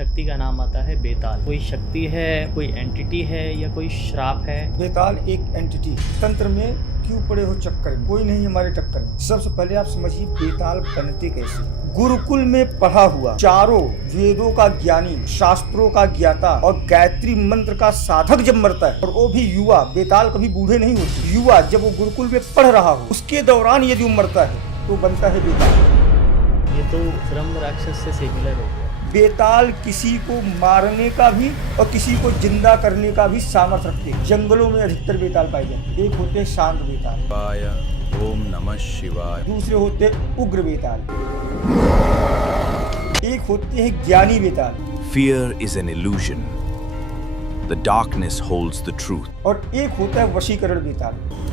शक्ति का नाम आता है बेताल। कोई शक्ति है, कोई एंटिटी है या कोई श्राप है? बेताल एक एंटिटी। तंत्र में क्यों पड़े हो चक्कर में, कोई नहीं हमारे टक्कर में। सबसे पहले आप समझिए बेताल बनते कैसे। गुरुकुल में पढ़ा हुआ, चारों वेदों का ज्ञानी, शास्त्रों का ज्ञाता और गायत्री मंत्र का साधक जब मरता है, और वो भी युवा, बेताल कभी बूढ़े नहीं होते, युवा जब वो गुरुकुल में पढ़ रहा हो उसके दौरान यदि वो मरता है तो बनता है बेताल। ये तो ब्रह्म राक्षस से सिमिलर हो गया। बेताल किसी को मारने का भी और किसी को जिंदा करने का भी सामर्थ्य रखते हैं। जंगलों में अधिकतर बेताल पाए जाते हैं। एक होते हैं शांत बेताल, ओम नमः शिवाय। दूसरे होते हैं उग्र बेताल, एक होते हैं ज्ञानी बेताल, Fear is an illusion. The darkness holds the truth. और एक होता है वशीकरण बेताल।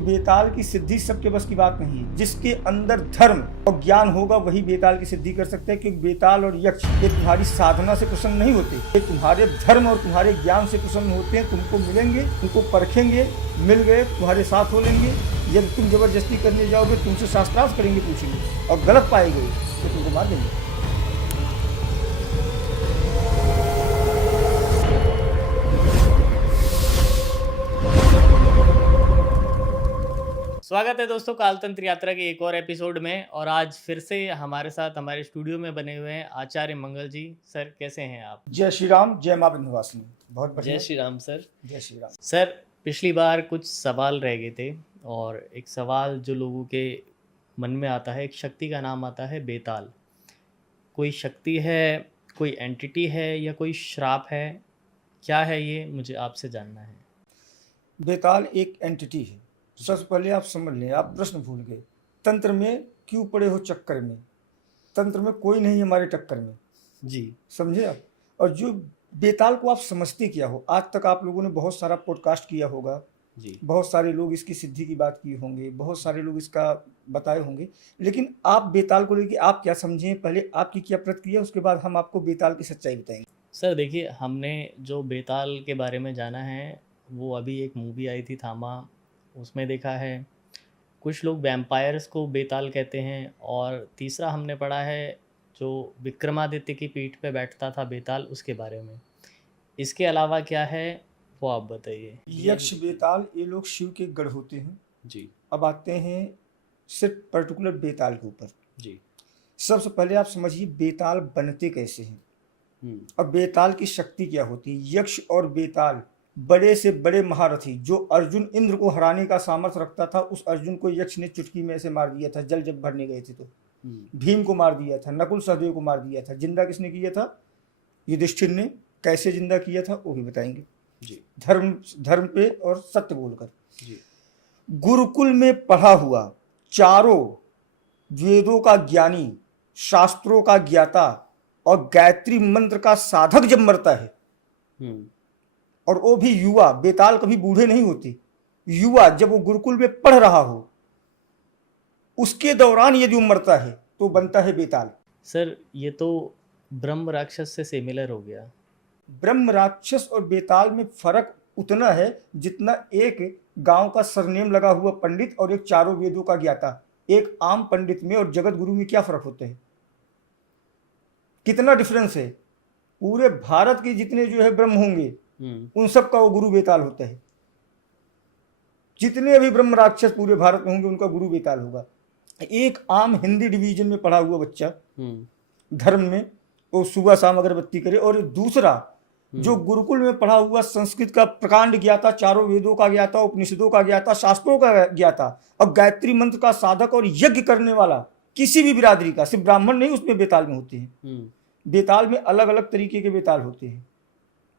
बेताल की सिद्धि सबके बस की बात नहीं है। जिसके अंदर धर्म और ज्ञान होगा वही बेताल की सिद्धि कर सकते हैं, क्योंकि बेताल और यक्ष ये तुम्हारी साधना से प्रसन्न नहीं होते, ये तुम्हारे धर्म और तुम्हारे ज्ञान से प्रसन्न होते हैं। तुमको मिलेंगे, तुमको परखेंगे, मिल गए तुम्हारे साथ हो लेंगे। यदि तुम जबरदस्ती करने जाओगे तुमसे शास्त्रार्थ करेंगे, पूछेंगे, और गलत पाए गए तो तुमको मार देंगे। स्वागत है दोस्तों कालतंत्र यात्रा के एक और एपिसोड में। और आज फिर से हमारे साथ हमारे स्टूडियो में बने हुए हैं आचार्य मंगल जी। सर कैसे हैं आप? जय श्री राम, जय मां विंध्यवासिनी। बहुत बढ़िया। जय श्री राम सर। जय श्री राम। सर पिछली बार कुछ सवाल रह गए थे, और एक सवाल जो लोगों के मन में आता है, एक शक्ति का नाम आता है बेताल। कोई शक्ति है, कोई एंटिटी है या कोई श्राप है? क्या है ये, मुझे आपसे जानना है। बेताल एक एंटिटी है। सबसे पहले आप समझ लें, आप प्रश्न भूल गए। तंत्र में क्यों पड़े हो चक्कर में, तंत्र में कोई नहीं हमारे टक्कर में। जी समझे आप? और जो बेताल को आप समझते क्या हो, आज तक आप लोगों ने बहुत सारा पॉडकास्ट किया होगा जी, बहुत सारे लोग इसकी सिद्धि की बात की होंगे, बहुत सारे लोग इसका बताए होंगे, लेकिन आप बेताल को लेकर आप क्या समझें, पहले आपकी क्या प्रतिक्रिया, उसके बाद हम आपको बेताल की सच्चाई बताएंगे। सर देखिए, हमने जो बेताल के बारे में जाना है वो अभी एक मूवी आई थी थामा, उसमें देखा है। कुछ लोग वैम्पायर्स को बेताल कहते हैं, और तीसरा हमने पढ़ा है जो विक्रमादित्य की पीठ पे बैठता था बेताल, उसके बारे में। इसके अलावा क्या है वो आप बताइए। यक्ष बेताल ये लोग शिव के गढ़ होते हैं। जी अब आते हैं सिर्फ पर्टिकुलर बेताल के ऊपर। जी। सबसे पहले आप समझिए बेताल बनते कैसे हैं, और बेताल की शक्ति क्या होती है। यक्ष और बेताल बड़े से बड़े महारथी, जो अर्जुन इंद्र को हराने का सामर्थ्य रखता था, उस अर्जुन को यक्ष ने चुटकी में से मार दिया था। जल जब भरने गए थे तो भीम को मार दिया था, नकुल सहदेव को मार दिया था। जिंदा किसने किया था? युधिष्ठिर ने। कैसे जिंदा किया था वो भी बताएंगे जी। धर्म पे और सत्य बोलकर। जी। गुरुकुल में पढ़ा हुआ, चारों वेदों का ज्ञानी, शास्त्रों का ज्ञाता और गायत्री मंत्र का साधक जब मरता है, और वो भी युवा, बेताल कभी बूढ़े नहीं होते, युवा जब वो गुरुकुल में पढ़ रहा हो उसके दौरान यदि वो मरता है तो बनता है बेताल। सर ये तो ब्रह्म राक्षस से सिमिलर हो गया। ब्रह्म राक्षस और बेताल में फर्क उतना है जितना एक गांव का सरनेम लगा हुआ पंडित और एक चारों वेदों का ज्ञाता। एक आम पंडित में और जगत गुरु में क्या फर्क होता है, कितना डिफरेंस है। पूरे भारत के जितने जो है ब्रह्म होंगे उन सब का वो गुरु बेताल होता है। जितने भी ब्रह्म राक्षस पूरे भारत में होंगे उनका गुरु बेताल होगा। एक आम हिंदी डिवीजन में पढ़ा हुआ बच्चा धर्म में वो सुबह शाम अगरबत्ती करे, और दूसरा जो गुरुकुल में पढ़ा हुआ संस्कृत का प्रकांड ज्ञाता, चारों वेदों का ज्ञाता, उपनिषदों का ज्ञाता, शास्त्रों का ज्ञाता और गायत्री मंत्र का साधक और यज्ञ करने वाला, किसी भी बिरादरी का, सिर्फ ब्राह्मण नहीं उसमें बेताल में होते हैं। बेताल में अलग अलग तरीके के बेताल होते हैं,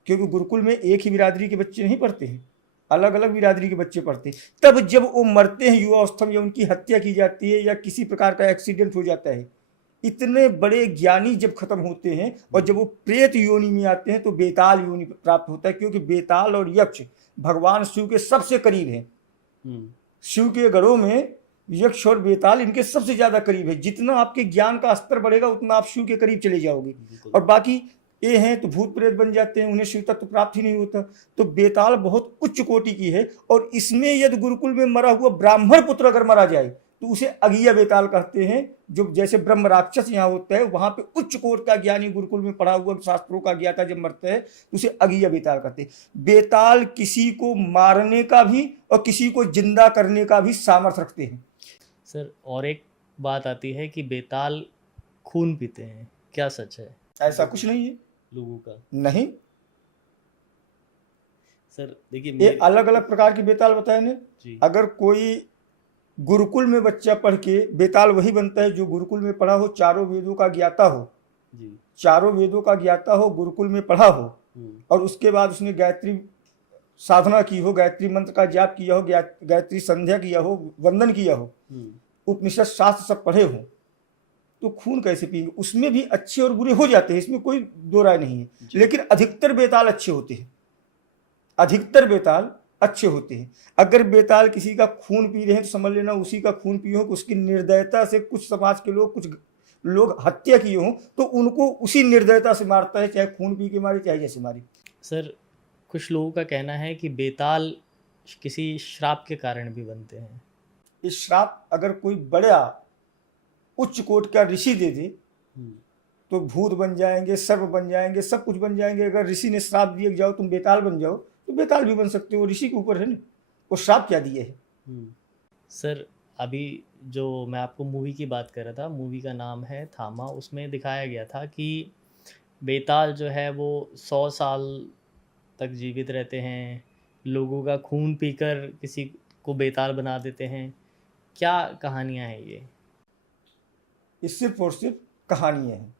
क्योंकि गुरुकुल में एक ही बिरादरी के बच्चे नहीं पढ़ते हैं, अलग अलग बिरादरी के बच्चे पढ़ते हैं। तब जब वो मरते हैं युवावस्था में, या उनकी हत्या की जाती है या किसी प्रकार का एक्सीडेंट हो जाता है, इतने बड़े ज्ञानी जब खत्म होते हैं और जब वो प्रेत योनि में आते हैं तो बेताल योनि प्राप्त होता है। क्योंकि बेताल और यक्ष भगवान शिव के सबसे करीब हैं। शिव के गढ़ों में यक्ष और बेताल इनके सबसे ज्यादा करीब है। जितना आपके ज्ञान का स्तर बढ़ेगा उतना आप शिव के करीब चले जाओगे। और बाकी ये हैं तो भूत प्रेत बन जाते हैं, उन्हें शिव तत्व प्राप्त ही नहीं होता। तो बेताल बहुत उच्च कोटि की है। और इसमें यदि गुरुकुल में मरा हुआ ब्राह्मण पुत्र अगर मरा जाए तो उसे अगिया बेताल कहते हैं। जो जैसे ब्रह्म राक्षस यहाँ होता है, वहां पे उच्च कोट का ज्ञानी गुरुकुल में पढ़ा हुआ शास्त्रों का ज्ञाता जब मरता है तो उसे अगिया बेताल कहते हैं। बेताल किसी को मारने का भी और किसी को जिंदा करने का भी सामर्थ्य रखते हैं। सर और एक बात आती है कि बेताल खून पीते हैं, क्या सच है? ऐसा कुछ नहीं है लोगों का नहीं। सर देखिए, ये अलग अलग प्रकार की बेताल बताए ने। जी अगर कोई गुरुकुल में बच्चा पढ़ के बेताल वही बनता है जो गुरुकुल में पढ़ा हो, चारों वेदों का ज्ञाता हो, जी चारों वेदों का ज्ञाता हो, गुरुकुल में पढ़ा हो और उसके बाद उसने गायत्री साधना की हो, गायत्री मंत्र का जाप किया हो, गायत्री संध्या किया हो, वंदन किया हो, उपनिषद शास्त्र सब पढ़े हो, तो खून कैसे पिएंगे? उसमें भी अच्छे और बुरे हो जाते हैं, इसमें कोई दो राय नहीं है। लेकिन अधिकतर बेताल अच्छे होते हैं, अधिकतर बेताल अच्छे होते हैं। अगर बेताल किसी का खून पी रहे हैं तो समझ लेना उसी का खून पिए हो, उसकी निर्दयता से कुछ समाज के लोग, कुछ लोग हत्या किए हों तो उनको उसी निर्दयता से मारता है, चाहे खून पी के मारे चाहे जैसे मारे। सर कुछ लोगों का कहना है कि बेताल किसी श्राप के कारण भी बनते हैं। इस श्राप अगर कोई बड़ा उच्च कोट का ऋषि दे दे तो भूत बन जाएंगे, सर्प बन जाएंगे, सब कुछ बन जाएंगे। अगर ऋषि ने श्राप दिए जाओ तुम बेताल बन जाओ तो बेताल भी बन सकते हो, ऋषि के ऊपर है ना वो श्राप क्या दिए है। सर अभी जो मैं आपको मूवी की बात कर रहा था, मूवी का नाम है थामा, उसमें दिखाया गया था कि बेताल जो है वो 100 साल तक जीवित रहते हैं, लोगों का खून पीकर किसी को बेताल बना देते हैं। क्या कहानियाँ हैं ये सिर्फ और सिर्फ कहानियाँ हैं,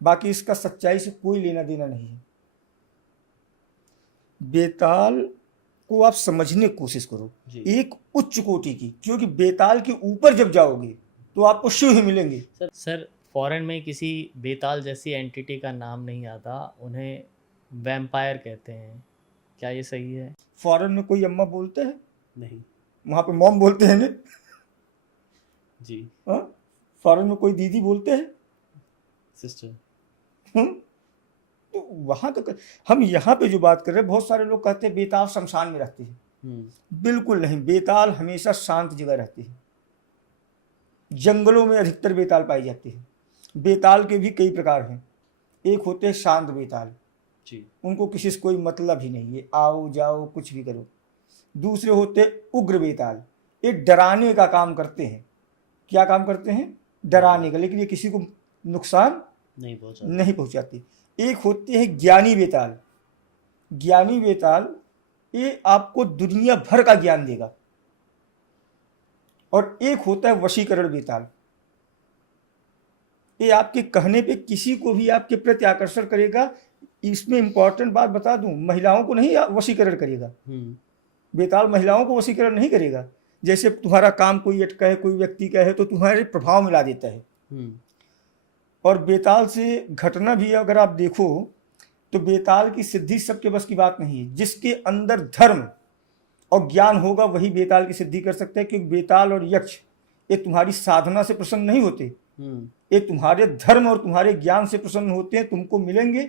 बाकी इसका सच्चाई से कोई लेना देना नहीं है। बेताल को आप समझने की कोशिश करो, एक उच्च कोटि की, क्योंकि बेताल के ऊपर जब जाओगे तो आपको शिव ही मिलेंगे। सर फॉरेन में किसी बेताल जैसी एंटिटी का नाम नहीं आता, उन्हें वैम्पायर कहते हैं, क्या ये सही है? फॉरेन में कोई अम्मा बोलते हैं? नहीं। वहाँ पे मॉम बोलते हैं ना जी। हाँ, फॉरेन में कोई दीदी बोलते हैं? सिस्टर। तो वहाँ तो हम यहाँ पे जो बात कर रहे हैं, बहुत सारे लोग कहते हैं बेताल शमशान में रहते हैं। बिल्कुल नहीं, बेताल हमेशा शांत जगह रहती है। जंगलों में अधिकतर बेताल पाई जाती है। बेताल के भी कई प्रकार हैं। एक होते हैं शांत बेताल, उनको किसी से कोई मतलब ही नहीं है, आओ जाओ कुछ भी करो। दूसरे होते उग्र बेताल, ये डराने का काम करते हैं। क्या काम करते हैं? डराने का, लेकिन ये किसी को नुकसान नहीं पहुंचाते। एक होते हैं ज्ञानी बेताल। ज्ञानी बेताल ये आपको दुनिया भर का ज्ञान देगा। और एक होता है वशीकरण बेताल, ये आपके कहने पे किसी को भी आपके प्रति आकर्षण करेगा। इसमें इंपॉर्टेंट बात बता दूं, महिलाओं को नहीं वशीकरण करेगा। बेताल महिलाओं को वशीकरण नहीं करेगा। जैसे तुम्हारा काम कोई अटका है, कोई व्यक्ति का है, तो तुम्हारे प्रभाव में ला देता है। और बेताल से घटना भी अगर आप देखो तो बेताल की सिद्धि सबके बस की बात नहीं है। जिसके अंदर धर्म और ज्ञान होगा वही बेताल की सिद्धि कर सकता है, क्योंकि बेताल और यक्ष ये तुम्हारी साधना से प्रसन्न नहीं होते, ये तुम्हारे धर्म और तुम्हारे ज्ञान से प्रसन्न होते हैं। तुमको मिलेंगे,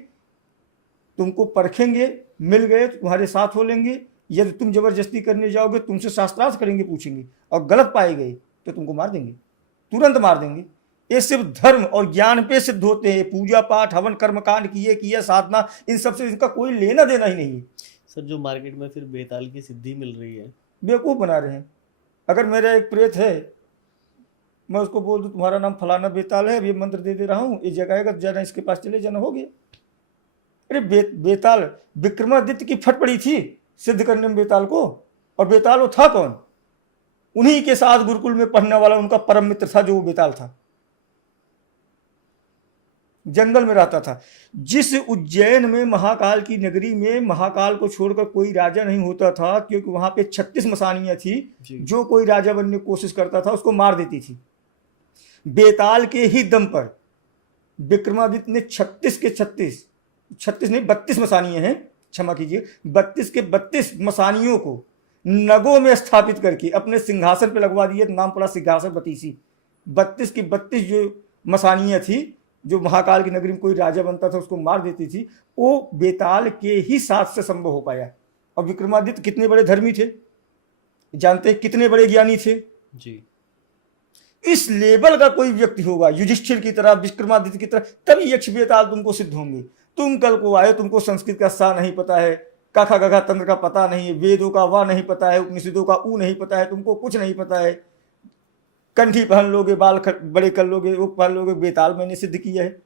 तुमको परखेंगे, मिल गए तो तुम्हारे साथ हो लेंगे। यदि तुम जबरदस्ती करने जाओगे तुमसे शास्त्रार्थ करेंगे, पूछेंगे, और गलत पाए गए तो तुमको मार देंगे, तुरंत मार देंगे। ये सिर्फ धर्म और ज्ञान पे सिद्ध होते हैं। पूजा पाठ, हवन, कर्मकांड किए साधना, इन सब से इनका कोई लेना देना ही नहीं है। सर जो मार्केट में फिर बेताल की सिद्धि मिल रही है, बेवकूफ़ बना रहे हैं। अगर मेरा एक प्रेत है, मैं उसको बोल दूं तुम्हारा नाम फलाना बेताल है, ये मंत्र दे रहा हूँ, ये जगाएगा, जाना इसके पास चले जाना, हो गया। अरे बेताल विक्रमादित्य की फट पड़ी थी सिद्ध करने में बेताल को, और बेताल वो था कौन? उन्हीं के साथ गुरुकुल में पढ़ने वाला उनका परम मित्र था जो वो बेताल था, जंगल में रहता था। जिस उज्जैन में महाकाल की नगरी में महाकाल को छोड़कर कोई राजा नहीं होता था, क्योंकि वहां पे 36 मसानियां थी, जो कोई राजा बनने की कोशिश करता था उसको मार देती थी। बेताल के ही दम पर विक्रमादित्य ने 36 के 36 नहीं 32 मसानियां हैं, क्षमा कीजिए, 32 के 32 मसानियों को नगों में स्थापित करके अपने सिंहासन पर लगवा दिए। नाम पड़ा सिंहासन बतीसी। 32 की 32 जो मसानियां थी, जो महाकाल की नगरी में कोई राजा बनता था उसको मार देती थी, वो बेताल के ही साथ से संभव हो पाया। और विक्रमादित्य कितने बड़े धर्मी थे, जानते हैं कितने बड़े ज्ञानी थे जी। इस लेवल का कोई व्यक्ति होगा युधिष्ठिर की तरह, विक्रमादित्य की तरह, तभी यक्ष बेताल तुमको सिद्ध होंगे। तुम कल को आए, तुमको संस्कृत का सा नहीं पता है, काखा गघा तंत्र का पता नहीं है, वेदों का वाह नहीं पता है, उपनिषदों का ऊ नहीं पता है, तुमको कुछ नहीं पता है, कंठी पहन लोगे, बाल बड़े कर लोगे, वो पहन लोगे। बेताल मैंने सिद्ध किया है।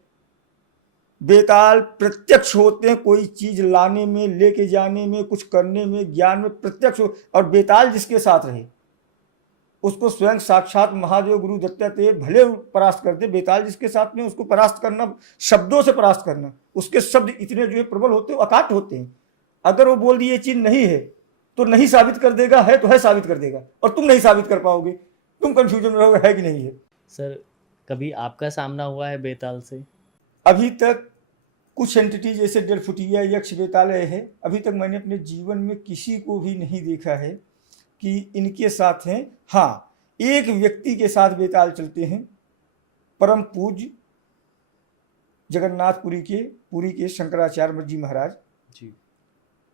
बेताल प्रत्यक्ष होते हैं, कोई चीज लाने में, लेके जाने में, कुछ करने में, ज्ञान में प्रत्यक्ष हो। और बेताल जिसके साथ रहे उसको स्वयं साक्षात महादेव गुरु दत्तात्रेय भले परास्त कर दे, बेताल जिसके साथ में उसको परास्त करना, शब्दों से परास्त करना। उसके शब्द इतने जो है प्रबल होते हैं, अकाट होते हैं। अगर वो बोल दिए ये चीज नहीं है तो नहीं साबित कर देगा, है तो है साबित कर देगा, और तुम नहीं साबित कर पाओगे, तुम कंफ्यूजन में रहोगे है कि नहीं है। सर कभी आपका सामना हुआ है बेताल से? अभी तक कुछ एंटिटी जैसे डेढ़फुटिया, यक्ष, बेताल है, अभी तक मैंने अपने जीवन में किसी को भी नहीं देखा है कि इनके साथ हैं। हाँ, एक व्यक्ति के साथ बेताल चलते हैं, परम पूज्य जगन्नाथपुरी के शंकराचार्य जी महाराज जी,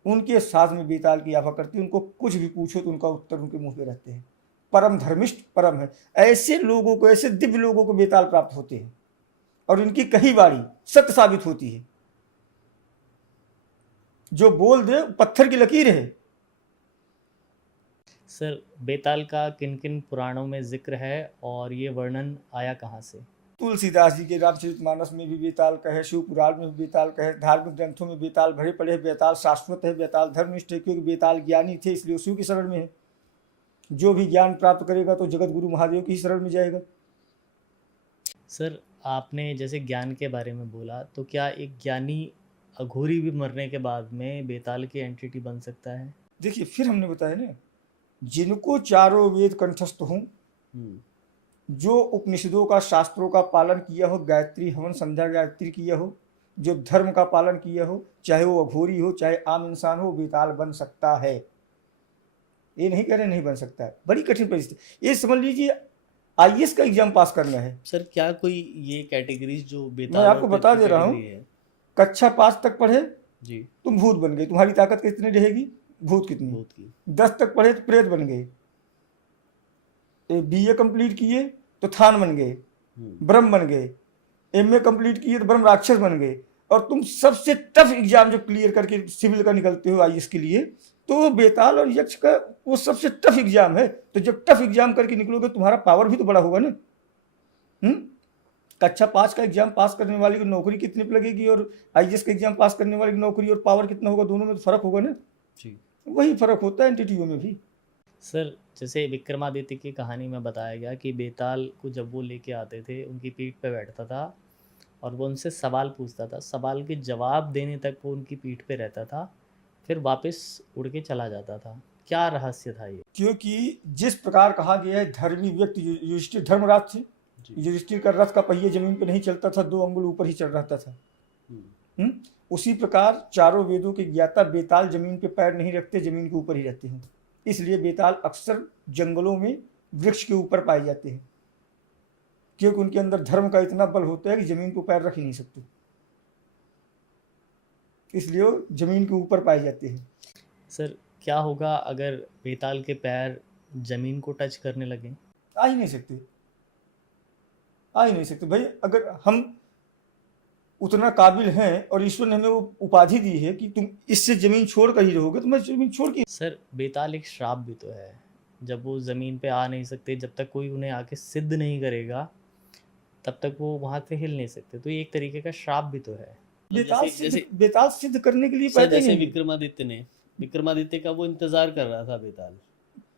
उनके साथ में बेताल की आभा करती है। उनको कुछ भी पूछो तो उनका उत्तर उनके मुंह पे रहते हैं। परम धर्मिष्ठ परम है। ऐसे लोगों को, ऐसे दिव्य लोगों को बेताल प्राप्त होते हैं और इनकी कही बारी सत्य साबित होती है। जो बोल दे पत्थर की लकीर है। सर बेताल का किन किन पुराणों में जिक्र है और ये वर्णन आया कहाँ से? तुलसीदास जी के रामचरितमानस में भी बेताल का है, शिव पुराण में भी बेताल का है, धार्मिक ग्रंथों में बेताल भरे पड़े हैं। बेताल शाश्वत है, बेताल धर्मनिष्ठ है, क्योंकि बेताल ज्ञानी थे इसलिए शिव की शरण में है। जो भी ज्ञान प्राप्त करेगा तो जगत गुरु महादेव की शरण में जाएगा। सर आपने जैसे ज्ञान के बारे में बोला, तो क्या एक ज्ञानी अघोरी भी मरने के बाद में बेताल की एंटिटी बन सकता है? देखिए, फिर हमने बताया ना, जिनको चारों वेद कंठस्थ हों, जो उपनिषदों का, शास्त्रों का पालन किया हो, गायत्री हवन संध्या गायत्री किया हो, जो धर्म का पालन किया हो, चाहे वो अघोरी हो चाहे आम इंसान हो, बेताल बन सकता है। ये नहीं कह रहे नहीं बन सकता है, बड़ी कठिन परिस्थिति। ये समझ लीजिए IAS का एग्जाम पास करना है। सर क्या कोई ये कैटेगरीज जो बेताल, मैं आपको बता दे रहा हूँ, कक्षा 5 तक पढ़े जी, तुम भूत बन गए, तुम्हारी ताकत कितनी रहेगी, भूत कितनी, भूत की। 10 तक पढ़े तो प्रेत बन गए, BA कंप्लीट किए तो थान बन गए, ब्रह्म बन गए, MA कंप्लीट किए तो ब्रह्म राक्षस बन गए। और तुम सबसे टफ एग्जाम जब क्लियर करके सिविल का निकलते हो IAS के लिए, तो बेताल और यक्ष का वो सबसे टफ एग्जाम है। तो जब टफ एग्जाम करके निकलोगे तुम्हारा पावर भी तो बड़ा होगा ना। कक्षा 5 का एग्जाम पास करने वाले की नौकरी कितने पे लगेगी और IAS का एग्जाम पास करने वाले की नौकरी और पावर कितना होगा, दोनों में तो फर्क होगा ना जी। वही फर्क होता है एंटिटियों में भी। सर जैसे विक्रमादित्य की कहानी में बताया गया कि बेताल को जब वो लेके आते थे उनकी पीठ पे बैठता था और वो उनसे सवाल पूछता था, सवाल के जवाब देने तक वो उनकी पीठ पे रहता था, फिर वापस उड़ के चला जाता था। क्या रहस्य था ये? क्योंकि जिस प्रकार कहा गया है, धर्मी व्यक्ति युधिष्ठिर धर्मराज थे, युधिष्ठिर का रथ का पहिए जमीन पे नहीं चलता था, 2 अंगुल ऊपर ही चल रहता था। उसी प्रकार चारों वेदों के ज्ञाता बेताल जमीन पे पैर नहीं रखते, जमीन के ऊपर ही रहते हैं। इसलिए बेताल अक्सर जंगलों में वृक्ष के ऊपर पाए जाते हैं, क्योंकि उनके अंदर धर्म का इतना बल होता है कि जमीन को पैर रख ही नहीं सकते, इसलिए वो जमीन के ऊपर पाए जाते हैं। सर क्या होगा अगर बेताल के पैर जमीन को टच करने लगे? आ ही नहीं सकते, आ ही नहीं सकते भाई। अगर हम उतना काबिल हैं और ईश्वर ने हमें वो उपाधि दी है कि तुम इससे जमीन छोड़ कर ही रहोगे, तो मैं जमीन छोड़ के। सर बेताल एक श्राप भी तो है, जब वो ज़मीन पे आ नहीं सकते, जब तक कोई उन्हें आके सिद्ध नहीं करेगा तब तक वो वहाँ से हिल नहीं सकते, तो ये एक तरीके का श्राप भी तो है। बेताल सिद्ध करने के लिए पैदा जैसे विक्रमादित्य का वो इंतजार कर रहा था बेताल।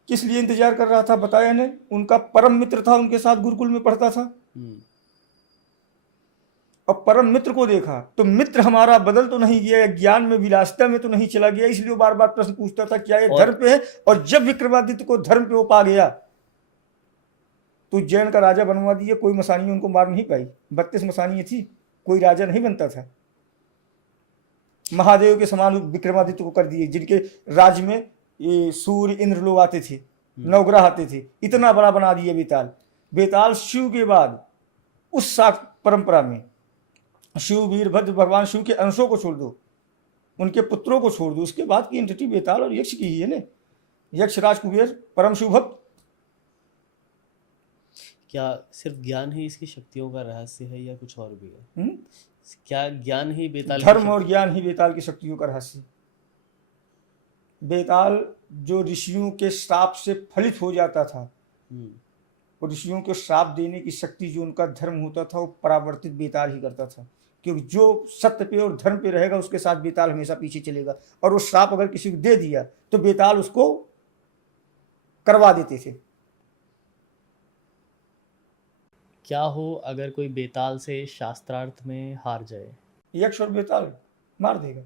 किस लिए इंतजार कर रहा था बताया ने? उनका परम मित्र था, उनके साथ गुरुकुल में पढ़ता था, और परम मित्र को देखा तो मित्र हमारा बदल तो नहीं गया, ज्ञान में विलासिता में तो नहीं चला गया, इसलिए वो बार बार प्रश्न पूछता था क्या ये धर्म पे है। और जब विक्रमादित्य को धर्म पे वो पा गया तो उज्जैन का राजा बनवा दिया। कोई मसानी उनको मार नहीं पाई, 32 मसानियां थी, कोई राजा नहीं बनता था। महादेव के समान विक्रमादित्य को कर दिए, जिनके राज्य में ये सूर्य इंद्र लोग आते थे, नवग्रह आते थे, इतना बड़ा बना दिया बेताल। बेताल शिव के बाद उस शाक्त परंपरा में शिव, वीरभद्र, भगवान शिव के अंशों को छोड़ दो, उनके पुत्रों को छोड़ दो, उसके बाद की एंटिटी बेताल और यक्ष की ही है ना। यक्षराज कुबेर परम शुभक्त। क्या सिर्फ ज्ञान ही इसकी शक्तियों का रहस्य है या कुछ और भी है? हम्म? क्या ज्ञान ही बेताल की धर्म और ज्ञान ही बेताल की शक्तियों का रहस्य। बेताल जो ऋषियों के श्राप से फलित हो जाता था, और ऋषियों को श्राप देने की शक्ति जो उनका धर्म होता था वो परावर्तित बेताल ही करता था, क्योंकि जो सत्य पे और धर्म पे रहेगा उसके साथ बेताल हमेशा पीछे चलेगा। और वो श्राप अगर किसी को दे दिया तो बेताल उसको करवा देते थे। क्या हो अगर कोई बेताल से शास्त्रार्थ में हार जाए? यक्ष और बेताल मार देगा,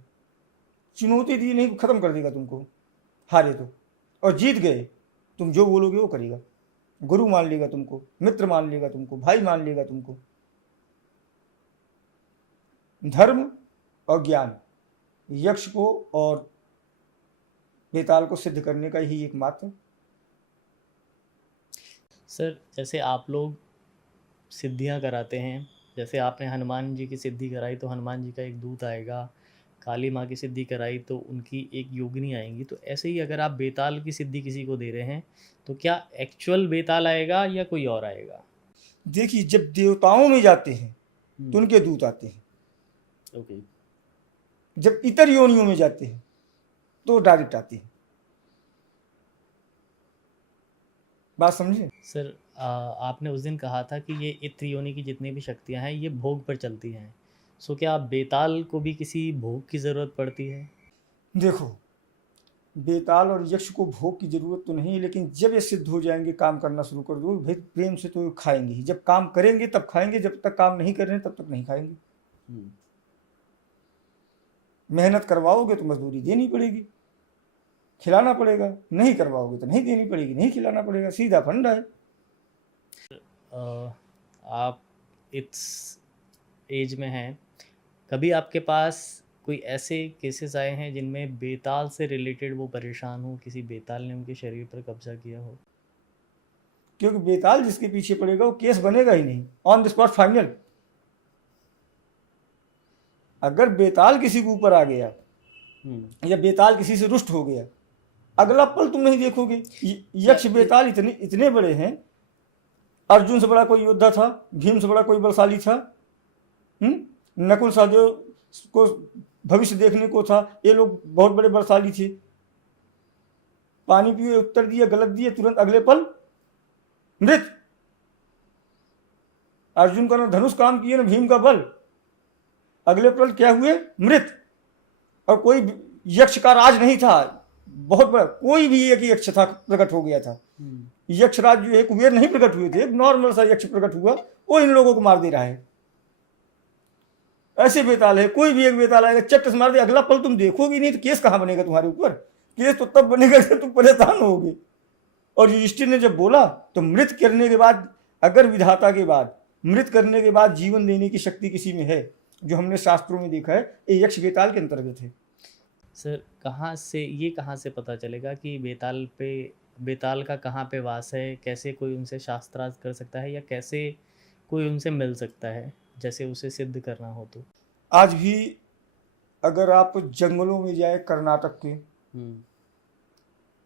चुनौती दी नहीं खत्म कर देगा तुमको, हारे तो। और जीत गए, तुम जो बोलोगे वो करेगा। गुरु मान लेगा तुमको, मित्र मान लेगा तुमको, भाई मान लेगा तुमको। धर्म और ज्ञान यक्ष को और बेताल को सिद्ध करने का ही एकमात्र। सर, जैसे आप लोग सिद्धियां कराते हैं, जैसे आपने हनुमान जी की सिद्धि कराई तो हनुमान जी का एक दूत आएगा, काली माँ की सिद्धि कराई तो उनकी एक योगिनी आएंगी, तो ऐसे ही अगर आप बेताल की सिद्धि किसी को दे रहे हैं तो क्या एक्चुअल बेताल आएगा या कोई और आएगा? देखिए, जब देवताओं में जाते हैं तो उनके दूत आते हैं। ओके। जब इतर योनियों में जाते हैं तो डायरेक्ट आते हैं। बात समझे सर, आपने उस दिन कहा था कि ये इत्र योनि की जितनी भी शक्तियां हैं ये भोग पर चलती हैं, सो क्या बेताल को भी किसी भोग की ज़रूरत पड़ती है? देखो, बेताल और यक्ष को भोग की जरूरत तो नहीं, लेकिन जब ये सिद्ध हो जाएंगे, काम करना शुरू कर दो, भाई प्रेम से तो खाएंगे ही। जब काम करेंगे तब खाएंगे, जब तक काम नहीं कर रहे हैं तब तक नहीं खाएंगे। मेहनत करवाओगे तो मजदूरी देनी पड़ेगी, खिलाना पड़ेगा। नहीं करवाओगे तो नहीं देनी पड़ेगी, नहीं खिलाना पड़ेगा। सीधा फंडा है। आप इस एज में हैं, कभी आपके पास कोई ऐसे केसेस आए हैं जिनमें बेताल से रिलेटेड वो परेशान हो, किसी बेताल ने उनके शरीर पर कब्जा किया हो? क्योंकि बेताल जिसके पीछे पड़ेगा वो केस बनेगा ही नहीं, ऑन द स्पॉट फाइनल। अगर बेताल किसी के ऊपर आ गया या बेताल किसी से रुष्ट हो गया, अगला पल तुम नहीं देखोगे। यक्ष बेताल इतने बड़े हैं। अर्जुन से बड़ा कोई योद्धा था, भीम से बड़ा कोई बलशाली था, नकुल सहदेव को भविष्य देखने को था, ये लोग बहुत बड़े बलशाली थे। पानी पिए, उत्तर दिए, गलत दिए, तुरंत अगले पल मृत। अर्जुन का ना धनुष काम किए ना भीम का बल, अगले पल क्या हुए? मृत। और कोई यक्ष का राज नहीं था, बहुत बड़ा कोई भी एक यक्ष था, प्रकट हो गया था। यक्षराज जो है, कुबेर नहीं प्रकट हुए थे, एक नॉर्मल सा यक्ष प्रकट हुआ, वो इन लोगों को मार दे रहा है। ऐसे बेताल है, कोई भी एक बेताल आएगा चट से मार दे, अगला पल तुम देखोगे नहीं तो केस कहां बनेगा तुम्हारे ऊपर? केस तो तब बनेगा जब तुम परेशान होगे। और युधिष्ठिर ने जब बोला तो मृत करने के बाद, अगर विधाता के बाद, मृत करने के बाद जीवन देने की शक्ति किसी में है, जो हमने शास्त्रों में देखा है, ये यक्ष बेताल के अंतर्गत है। सर, कहाँ से पता चलेगा कि बेताल का कहाँ पे वास है? कैसे कोई उनसे शास्त्रार्थ कर सकता है या कैसे कोई उनसे मिल सकता है, जैसे उसे सिद्ध करना हो तो? आज भी अगर आप जंगलों में जाए, कर्नाटक के,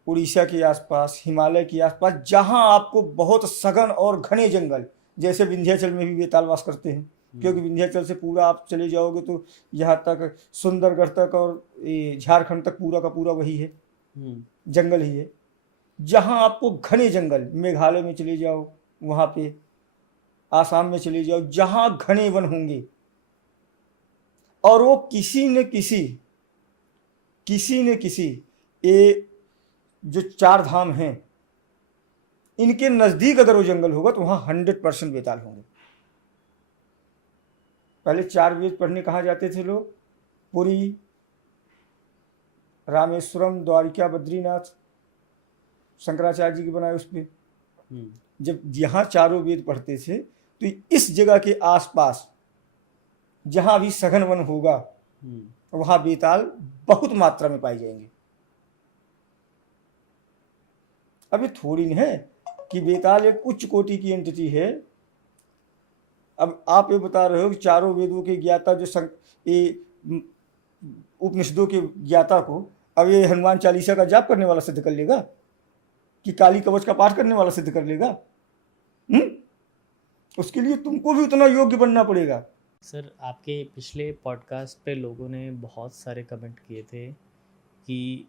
उड़ीसा के आसपास, हिमालय के आसपास, जहां आपको बहुत सघन और घने जंगल, जैसे विंध्याचल में भी बेताल वास करते हैं, क्योंकि विंध्याचल से पूरा आप चले जाओगे तो यहाँ तक सुंदरगढ़ तक और झारखंड तक पूरा का पूरा वही है, जंगल ही है। जहाँ आपको घने जंगल, मेघालय में चले जाओ, वहाँ पे आसाम में चले जाओ, जहाँ घने वन होंगे, और वो किसी न किसी ये जो 4 धाम हैं, इनके नज़दीक अगर वो जंगल होगा तो वहाँ 100% बेताल होंगे। पहले 4 वेद पढ़ने कहाँ जाते थे लोग? पुरी, रामेश्वरम, द्वारिका, बद्रीनाथ, शंकराचार्य जी के बनाए उस पर। जब यहाँ 4 वेद पढ़ते थे तो इस जगह के आसपास जहाँ भी सघन वन होगा वहाँ बेताल बहुत मात्रा में पाए जाएंगे। अभी थोड़ी नहीं है कि बेताल एक उच्च कोटि की एंटिटी है। अब आप ये बता रहे हो कि 4 वेदों के ज्ञाता जो उपनिषदों के ज्ञाता को अब ये हनुमान चालीसा का जाप करने वाला सिद्ध कर लेगा? कि काली कवच का पाठ करने वाला सिद्ध कर लेगा? उसके लिए तुमको भी उतना योग्य बनना पड़ेगा। सर, आपके पिछले पॉडकास्ट पे लोगों ने बहुत सारे कमेंट किए थे कि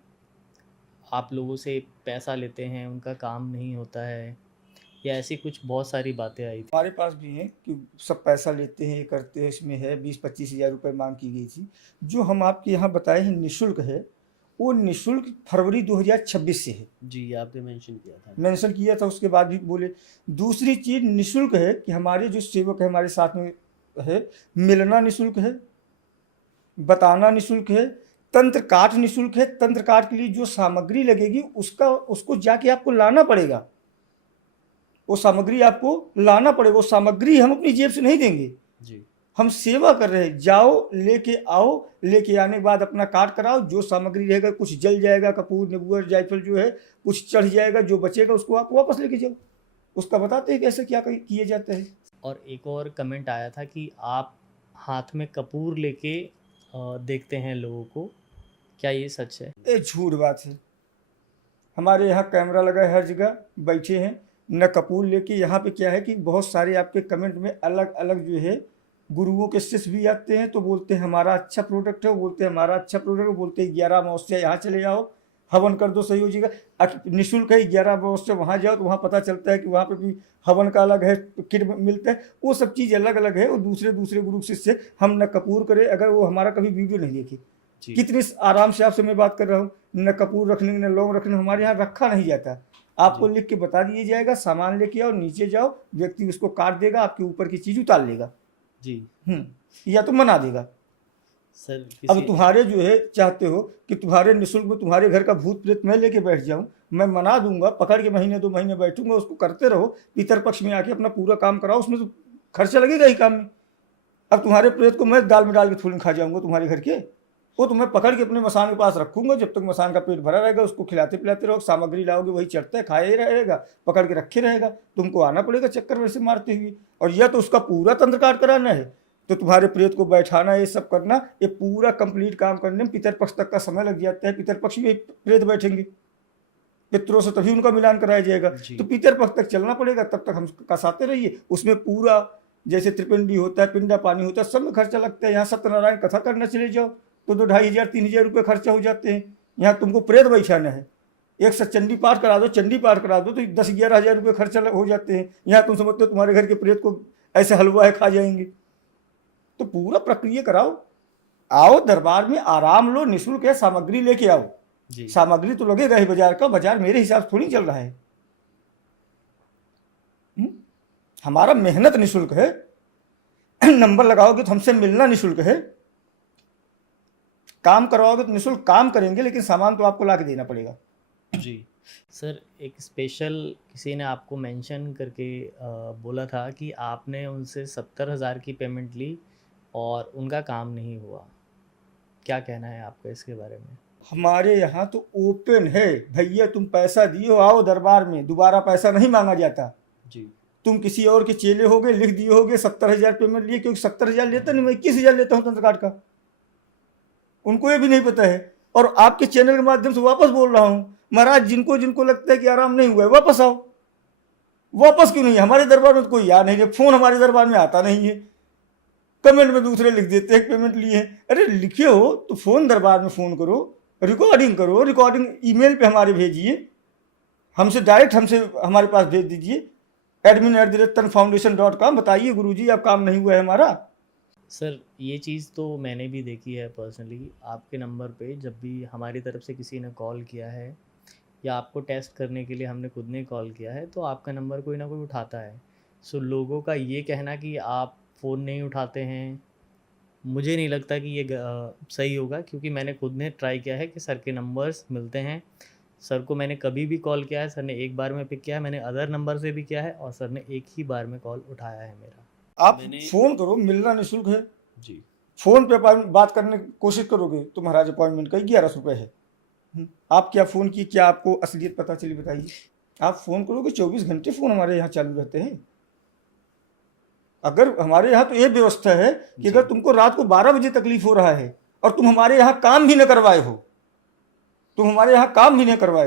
आप लोगों से पैसा लेते हैं, उनका काम नहीं होता है, या ऐसी कुछ बहुत सारी बातें आई थी। हमारे पास भी हैं कि सब पैसा लेते हैं, ये करते हैं, इसमें है 20-25 हज़ार रुपये मांग की गई थी। जो हम आपके यहाँ बताए हैं निःशुल्क है, वो निःशुल्क फरवरी 2026 से है। जी, आपने मेंशन किया था, उसके बाद भी बोले। दूसरी चीज़ निःशुल्क है कि हमारे जो सेवक है हमारे साथ में है, मिलना निःशुल्क है, बताना निःशुल्क है, तंत्र काठ निःशुल्क है। तंत्र काठ के लिए जो सामग्री लगेगी उसको जाके आपको लाना पड़ेगा, वो सामग्री आपको लाना पड़ेगा। वो सामग्री हम अपनी जेब से नहीं देंगे जी। हम सेवा कर रहे हैं, जाओ लेके आओ, लेके आने के बाद अपना काट कराओ। जो सामग्री रहेगा, कुछ जल जाएगा, कपूर नबूर जायफल जो है कुछ चढ़ जाएगा, जो बचेगा उसको आप वापस लेके जाओ। उसका बताते हैं कैसे क्या किए जाते हैं। और एक और कमेंट आया था कि आप हाथ में कपूर लेके देखते हैं लोगों को, क्या ये सच है? ये झूठ बात है। हमारे यहाँ कैमरा लगा है, हर जगह बैठे हैं, न कपूर लेके। यहाँ पे क्या है कि बहुत सारे आपके कमेंट में अलग अलग जो है गुरुओं के शिष्य भी आते हैं, तो बोलते हैं हमारा अच्छा प्रोडक्ट है, वो बोलते हैं हमारा अच्छा प्रोडक्ट है, बोलते हैं 11 अमावस्या यहाँ चले जाओ, हवन कर दो, सही हो जाएगा। निःशुल्क है, 11 अमावस्या वहाँ जाओ तो वहाँ पता चलता है कि वहाँ पे भी हवन का अलग है, किट मिलता है, वो सब चीज़ अलग अलग है। और दूसरे गुरु शिष्य हम न कपूर करें, अगर वो हमारा कभी वीडियो नहीं देखे, कितनी आराम से आपसे मैं बात कर रहा हूँ, न कपूर रखने न लौंग रखने हमारे यहाँ रखा नहीं जाता। आपको लिख के बता दिया जाएगा, सामान लेके आओ, नीचे जाओ, व्यक्ति उसको काट देगा, आपके ऊपर की चीज़ उतार लेगा जी। या तो मना देगा। सर अब तुम्हारे जो है चाहते हो कि तुम्हारे निःशुल्क में तुम्हारे घर का भूत प्रेत मैं लेके बैठ जाऊं, मैं मना दूंगा, पकड़ के महीने 2 महीने बैठूंगा, उसको करते रहो, पितर पक्ष में आके अपना पूरा काम कराओ, उसमें तो खर्चा लगेगा ही काम में। अब तुम्हारे प्रेत को मैं दाल में डाल के थूल खा जाऊंगा तुम्हारे घर के, वो तो मैं पकड़ के अपने मसान के पास रखूंगा, जब तक मसान का पेट भरा रहेगा उसको खिलाते पिलाते रहो, सामग्री लाओगे वही चढ़ता है, खाए ही रहेगा, पकड़ के रखे रहेगा, तुमको आना पड़ेगा चक्कर वैसे मारते हुए। और यह तो उसका पूरा तंत्र काट कराना है, तो तुम्हारे प्रेत को बैठाना, ये सब करना, ये पूरा कंप्लीट काम करने में पितर पक्ष तक का समय लग जाता है। पितर पक्ष में प्रेत बैठेंगे, पितरों से तभी उनका मिलान कराया जाएगा, तो पितर पक्ष तक चलना पड़ेगा, तब तक हम कसाते रहिए। उसमें पूरा जैसे त्रिपिंडी होता है, पिंडा पानी होता है, सब में खर्चा लगता है। यहाँ सत्यनारायण कथा करना चले जाओ तो 2,500-3,000 रुपये खर्चा हो जाते हैं। यहाँ तुमको प्रेत बैठाना है, एक सचंडी पाठ करा दो, चंडी पाठ करा दो, तो 10-11 हज़ार रुपये खर्चा हो जाते हैं। यहाँ तुम समझते हो तुम्हारे घर के प्रेत को ऐसे हलवा है खा जाएंगे, तो पूरा प्रक्रिया कराओ। आओ दरबार में आराम लो, निःशुल्क है, सामग्री लेके आओ। सामग्री तो लगेगा ही बाजार का, बाजार मेरे हिसाब से थोड़ी चल रहा है। हमारा मेहनत निःशुल्क है, नंबर लगाओगे तो हमसे मिलना निःशुल्क है, काम करवाओगे तो निःशुल्क काम करेंगे, लेकिन सामान तो आपको ला के देना पड़ेगा। जी सर, एक स्पेशल किसी ने आपको मेंशन करके बोला था कि आपने उनसे 70,000 की पेमेंट ली और उनका काम नहीं हुआ, क्या कहना है आपका इसके बारे में? हमारे यहाँ तो ओपन है भैया, तुम पैसा दियो आओ दरबार में, दोबारा पैसा नहीं मांगा जाता जी। तुम किसी और के चेले होगे, लिख दिए होगे 70,000 पेमेंट लिए, क्योंकि 70,000 लेता नहीं, मैं 21,000 लेता हूँ तंत्र काट का, उनको ये भी नहीं पता है। और आपके चैनल के माध्यम से वापस बोल रहा हूँ, महाराज जिनको लगता है कि आराम नहीं हुआ है, वापस आओ। वापस क्यों नहीं? हमारे दरबार में तो कोई याद नहीं है, फोन हमारे दरबार में आता नहीं है, कमेंट में दूसरे लिख देते हैं पेमेंट लिए हैं। अरे लिखे हो तो फोन दरबार में फ़ोन करो, रिकॉर्डिंग करो, रिकॉर्डिंग ईमेल पे हमारे भेजिए, हमसे डायरेक्ट हमारे पास भेज दीजिए, admin@tanfoundation.com, बताइए गुरुजी अब काम नहीं हुआ है हमारा। सर ये चीज़ तो मैंने भी देखी है पर्सनली, आपके नंबर पे जब भी हमारी तरफ से किसी ने कॉल किया है या आपको टेस्ट करने के लिए हमने खुद ने कॉल किया है, तो आपका नंबर कोई ना कोई उठाता है। सो लोगों का ये कहना कि आप फ़ोन नहीं उठाते हैं, मुझे नहीं लगता कि ये सही होगा, क्योंकि मैंने खुद ने ट्राई किया है कि सर के नंबर्स मिलते हैं। सर को मैंने कभी भी कॉल किया है, सर ने एक बार में पिक किया है, मैंने अदर नंबर से भी किया है और सर ने एक ही बार में कॉल उठाया है मेरा। आप फ़ोन करो, मिलना निःशुल्क है जी। फ़ोन पे बात करने की कोशिश करोगे तो महाराज अपॉइंटमेंट का 1100 रुपये है। आप क्या फ़ोन की, क्या आपको असलियत पता चली बताइए? आप फ़ोन करोगे 24 घंटे फ़ोन हमारे यहाँ चालू रहते हैं। अगर हमारे यहाँ तो ये व्यवस्था है कि अगर तुमको रात को 12 बजे तकलीफ हो रहा है और तुम हमारे यहाँ काम भी न करवाए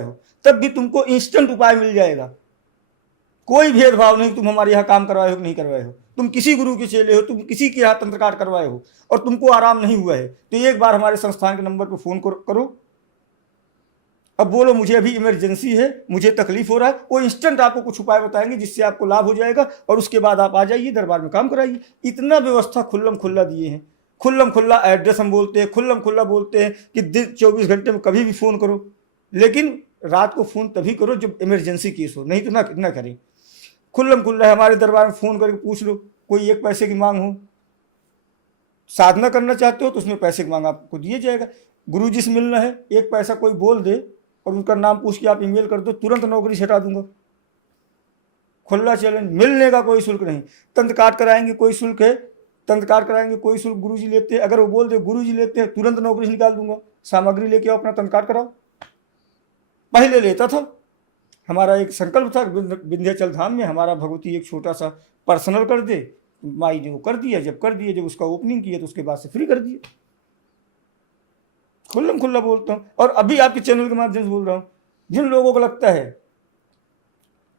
हो, तब भी तुमको इंस्टेंट उपाय मिल जाएगा। कोई भेदभाव नहीं, तुम हमारे यहाँ काम करवाए हो कि नहीं करवाए हो, तुम किसी गुरु के चेले हो, तुम किसी के यहाँ तंत्र काट करवाए हो और तुमको आराम नहीं हुआ है, तो एक बार हमारे संस्थान के नंबर पर फोन करो, अब बोलो मुझे अभी इमरजेंसी है, मुझे तकलीफ हो रहा है, वो इंस्टेंट आपको कुछ उपाय बताएंगे जिससे आपको लाभ हो जाएगा और उसके बाद आप आ जाइए दरबार में काम कराइए। इतना व्यवस्था खुल्लम खुल्ला दिए हैं, खुल्लम खुल्ला एड्रेस हम बोलते हैं, खुल्लम खुल्ला बोलते हैं कि दिन 24 घंटे में कभी भी फ़ोन करो, लेकिन रात को फ़ोन तभी करो जब इमरजेंसी केस हो, नहीं तो ना करें। खुल्लम खुल्ला है, हमारे दरबार में फ़ोन करके पूछ लो, कोई एक पैसे की मांग हो, साधना करना चाहते हो तो उसमें पैसे की मांग आपको दिया जाएगा। गुरु जी से मिलना है, एक पैसा कोई बोल दे और उनका नाम पूछ के आप ईमेल कर दो, तुरंत नौकरी से हटा दूंगा। खुला चैलेंज, मिलने का कोई शुल्क नहीं। तंत्र काट कराएंगे कोई शुल्क है, तंत्र काट कराएंगे कोई शुल्क गुरु जी लेते हैं, अगर वो बोल दे गुरु जी लेते हैं तुरंत नौकरी से निकाल दूंगा। सामग्री लेके आओ, अपना तंत्र काट कराओ। पहले लेता था, हमारा एक संकल्प था विंध्याचल धाम में हमारा भगवती एक छोटा सा पर्सनल कर दे, माई ने वो कर दिया। जब उसका ओपनिंग किया तो उसके बाद से फ्री कर दिया। खुल्लम खुल्ला बोलता हूँ और अभी आपके चैनल के माध्यम से बोल रहा हूँ, जिन लोगों को लगता है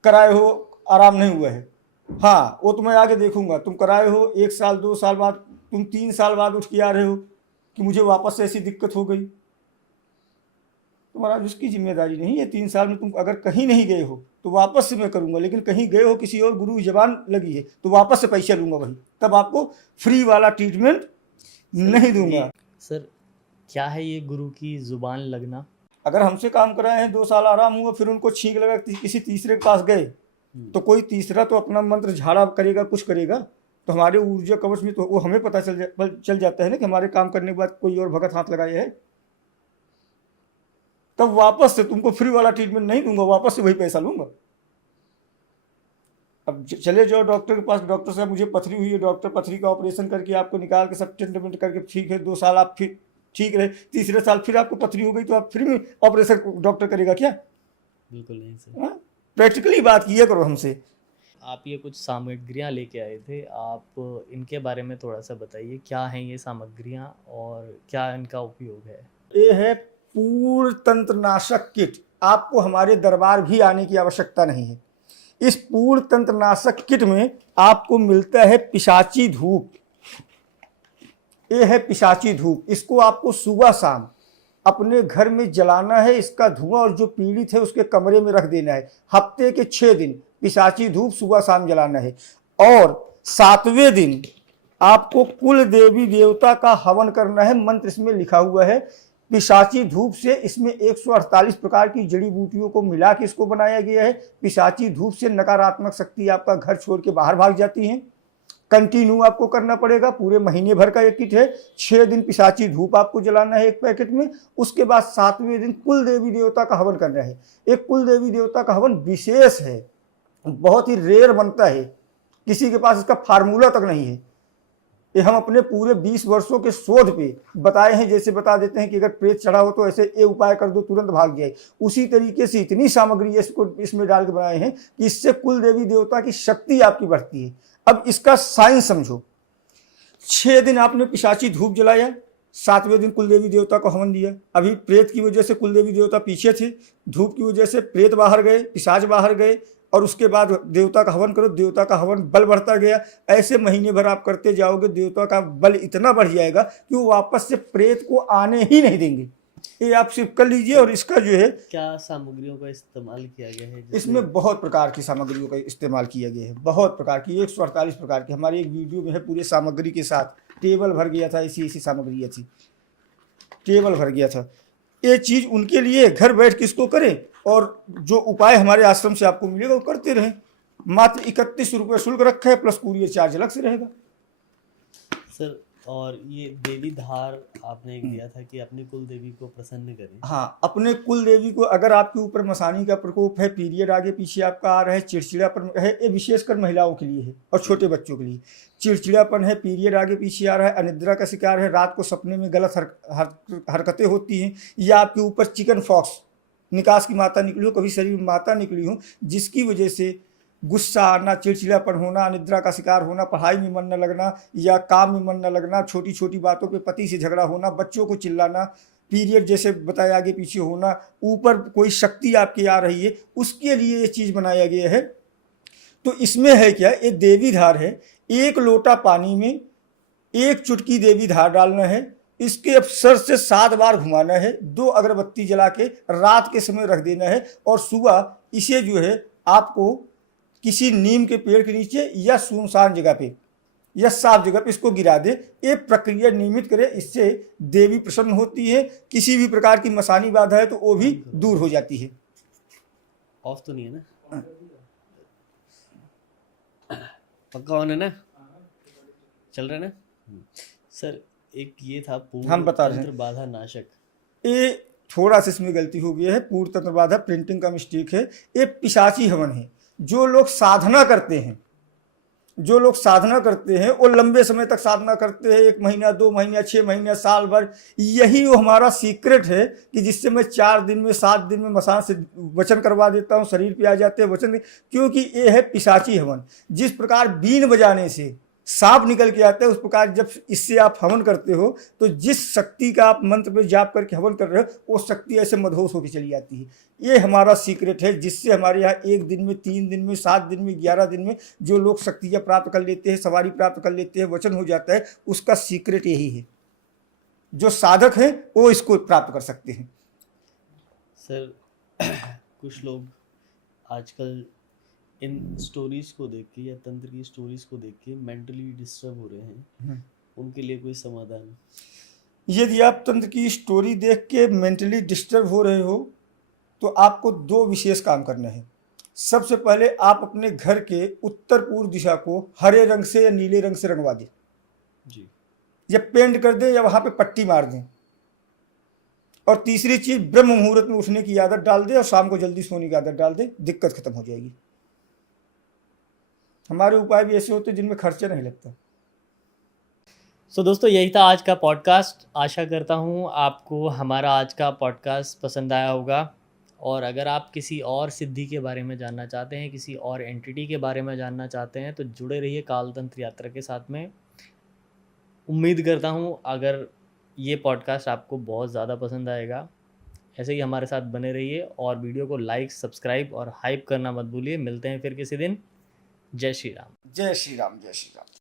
कराए हो आराम नहीं हुआ है, हाँ वो तो मैं आगे देखूंगा। तुम कराए हो 1 साल 2 साल बाद, तुम 3 साल बाद उठ के आ रहे हो कि मुझे वापस से ऐसी दिक्कत हो गई, तुम्हारा उसकी जिम्मेदारी नहीं है। 3 साल में तुम अगर कहीं नहीं गए हो तो वापस से मैं करूंगा, लेकिन कहीं गए हो किसी और गुरु की जबान लगी है तो वापस से पैसे लूंगा वही, तब आपको फ्री वाला ट्रीटमेंट नहीं दूंगा। सर क्या है ये गुरु की जुबान लगना? अगर हमसे काम कराए हैं 2 साल आराम हुआ, फिर उनको छींक लगा किसी तीसरे के पास गए, तो कोई तीसरा तो अपना मंत्र झाड़ा करेगा, कुछ करेगा, तो हमारे ऊर्जा कवच में तो वो हमें पता चल जाता है ना कि हमारे काम करने के बाद कोई और भगत हाथ लगाए है। तब वापस से तुमको फ्री वाला ट्रीटमेंट नहीं दूंगा, वापस से वही पैसा लूंगा। अब चले जाओ डॉक्टर के पास, डॉक्टर साहब मुझे पथरी हुई है, डॉक्टर पथरी का ऑपरेशन करके आपको निकाल के सब ट्रीटमेंट करके ठीक है, 2 साल आप फिर ठीक रहे, तीसरे साल फिर आपको पथरी हो गई तो आप फ्री में ऑपरेशन डॉक्टर करेगा क्या? बिल्कुल नहीं सर। प्रैक्टिकली बात किया करो हमसे। आप ये कुछ सामग्रियां लेके आए थे, आप इनके बारे में थोड़ा सा बताइए, क्या हैं ये सामग्रियां और क्या इनका उपयोग है? ये है पूर्ण तंत्रनाशक किट। आपको हमारे दरबार भी आने की आवश्यकता नहीं है। इस पूर्ण तंत्रनाशक किट में आपको मिलता है पिशाची धूप। ये है पिशाची धूप, इसको आपको सुबह शाम अपने घर में जलाना है। इसका धुआं और जो पीड़ित है उसके कमरे में रख देना है। हफ्ते के 6 दिन पिशाची धूप सुबह शाम जलाना है और 7वें दिन आपको कुल देवी देवता का हवन करना है। मंत्र इसमें लिखा हुआ है। पिशाची धूप से इसमें 148 प्रकार की जड़ी बूटियों को मिला के इसको बनाया गया है। पिशाची धूप से नकारात्मक शक्ति आपका घर छोड़ के बाहर भाग जाती है। कंटिन्यू आपको करना पड़ेगा, पूरे महीने भर का एक किट है। 6 दिन पिशाची धूप आपको जलाना है एक पैकेट में। उसके बाद 7वें दिन कुल देवी देवता का हवन करना है। एक कुल देवी देवता का हवन विशेष है, बहुत ही रेयर बनता है, किसी के पास इसका फार्मूला तक नहीं है। ये हम अपने पूरे 20 वर्षों के शोध पे बताए हैं। जैसे बता देते हैं कि अगर प्रेत चढ़ा हो तो ऐसे ये उपाय कर दो तुरंत भाग जाए, उसी तरीके से इतनी सामग्री इसको इसमें डाल के बनाए हैं कि इससे कुल देवी देवता की शक्ति आपकी बढ़ती है। अब इसका साइंस समझो। 6 दिन आपने पिशाची धूप जलाया, 7वें दिन कुल देवी देवता को हवन दिया। अभी प्रेत की वजह से कुल देवी देवता पीछे थे, धूप की वजह से प्रेत बाहर गए, पिशाच बाहर गए, और उसके बाद देवता का हवन करो। देवता का हवन बल बढ़ता गया। ऐसे महीने भर आप करते जाओगे, देवता का बल इतना बढ़ जाएगा कि वो वापस से प्रेत को आने ही नहीं देंगे। ये आप सिर्फ कर लीजिए। और इसका जो है क्या सामग्रियों का इस्तेमाल किया गया है? इसमें बहुत प्रकार की सामग्रियों का इस्तेमाल किया गया है, बहुत प्रकार की, 148 प्रकार की। हमारी एक वीडियो में है पूरे सामग्री के साथ। टेबल भर गया था, ऐसी सामग्रियाँ थी, टेबल भर गया था। ये चीज़ उनके लिए घर बैठ के इसको करें और जो उपाय हमारे आश्रम से आपको मिलेगा वो करते रहें। मात्र 31 रुपये शुल्क रखा है, प्लस कुरियर चार्ज अलग से रहेगा। सर और ये देवी धार आपने एक दिया था कि अपनी कुल देवी को प्रसन्न करें। हाँ, अपने कुल देवी को, अगर आपके ऊपर मसानी का प्रकोप है, पीरियड आगे पीछे आपका आ रहा है, चिड़चिड़ापन है, ये विशेषकर महिलाओं के लिए है और छोटे बच्चों के लिए। चिड़चिड़ापन है, पीरियड आगे पीछे आ रहा है, अनिद्रा का शिकार है, रात को सपने में गलत हरकतें होती हैं, या आपके ऊपर चिकन फॉक्स, निकास की माता निकली हो, कभी शरीर में माता निकली हो, जिसकी वजह से गुस्सा आना, चिड़चिड़ापन होना, अनिद्रा का शिकार होना, पढ़ाई में मन न लगना या काम में मन न लगना, छोटी छोटी बातों पे पति से झगड़ा होना, बच्चों को चिल्लाना, पीरियड जैसे बताया आगे पीछे होना, ऊपर कोई शक्ति आपकी आ रही है, उसके लिए ये चीज़ बनाया गया है। तो इसमें है क्या, ये देवी धार है, 1 लोटा पानी में 1 चुटकी देवी धार डालना है, इसके अब सर से 7 बार घुमाना है, 2 अगरबत्ती जला के रात के समय रख देना है, और सुबह इसे जो है आपको किसी नीम के पेड़ के नीचे या सुनसान जगह पे या साफ जगह पे इसको गिरा दे। ये प्रक्रिया नियमित करे, इससे देवी प्रसन्न होती है, किसी भी प्रकार की मसानी बाधा है तो वो भी दूर हो जाती है। ऑफ तो नहीं है ना? पक्का ऑन है ना? चल रहा है ना? सर एक ये था हम बता रहे हैं। तंत्र बाधा नाशक, ये थोड़ा सा इसमें गलती हो गई है, पूर्व तंत्र बाधा प्रिंटिंग का मिस्टेक है। ये पिशाची हवन है। जो लोग साधना करते हैं, जो लोग साधना करते हैं वो लंबे समय तक साधना करते हैं, 1 महीना 2 महीना 6 महीना साल भर, यही वो हमारा सीक्रेट है कि जिससे मैं 4 दिन में 7 दिन में मसान से वचन करवा देता हूँ, शरीर पे आ जाते हैं वचन, क्योंकि ये है पिशाची हवन। जिस प्रकार बीन बजाने से सांप निकल के आता है, उस प्रकार जब इससे आप हवन करते हो तो जिस शक्ति का आप मंत्र पे जाप करके हवन कर रहे हो, वो शक्ति ऐसे मदहोश होकर चली जाती है। ये हमारा सीक्रेट है, जिससे हमारे यहाँ 1 दिन में 3 दिन में 7 दिन में 11 दिन में जो लोग शक्तियाँ प्राप्त कर लेते हैं, सवारी प्राप्त कर लेते हैं, वचन हो जाता है, उसका सीक्रेट यही है। जो साधक हैं वो इसको प्राप्त कर सकते हैं। सर कुछ लोग आजकल इन स्टोरीज को देख के या तंत्र की स्टोरीज को देख के मेंटली डिस्टर्ब हो रहे हैं, उनके लिए कोई समाधान? यदि आप तंत्र की स्टोरी देख के मेंटली डिस्टर्ब हो रहे हो तो आपको 2 विशेष काम करने हैं। सबसे पहले आप अपने घर के उत्तर पूर्व दिशा को हरे रंग से या नीले रंग से रंगवा दें जी, या पेंट कर दें या वहाँ पे पट्टी मार दें। और तीसरी चीज़, ब्रह्म मुहूर्त में उठने की आदत डाल दें और शाम को जल्दी सोने की आदत डाल दें, दिक्कत खत्म हो जाएगी। हमारे उपाय भी ऐसे होते हैं जिनमें खर्चा नहीं लगता। सो दोस्तों, यही था आज का पॉडकास्ट। आशा करता हूँ आपको हमारा आज का पॉडकास्ट पसंद आया होगा, और अगर आप किसी और सिद्धि के बारे में जानना चाहते हैं, किसी और एंटिटी के बारे में जानना चाहते हैं, तो जुड़े रहिए कालतंत्र यात्रा के साथ में। उम्मीद करता हूँ अगर ये पॉडकास्ट आपको बहुत ज़्यादा पसंद आएगा। ऐसे ही हमारे साथ बने रहिए और वीडियो को लाइक, सब्सक्राइब और हाइप करना मत भूलिए। मिलते हैं फिर किसी दिन। जय श्री राम। जय श्री राम। जय श्री राम।